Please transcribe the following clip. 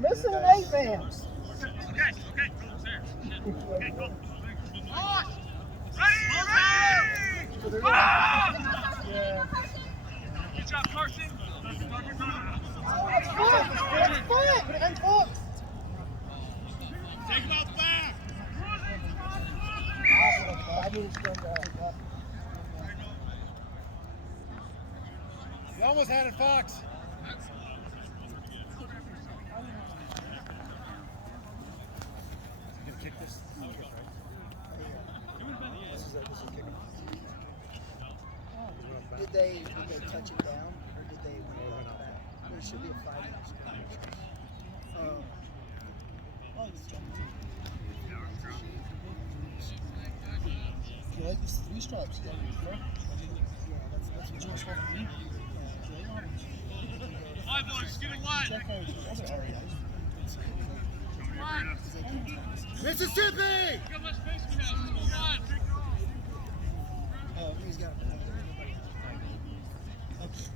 Missing an 8-man. Good job, Carson. It's fun. And Fox. Take him out back. You almost had it, Fox. You gonna kick this? Did they touch it down, or did they win it back? There should be a 5-minute scrimmage. You like these 3 stripes? Yeah, that's what you're supposed to do. Wide, boys, get it wide. Check out the other areas. Mississippi! Look how much space we have. Let's go wide. Oh, he's got it. Okay.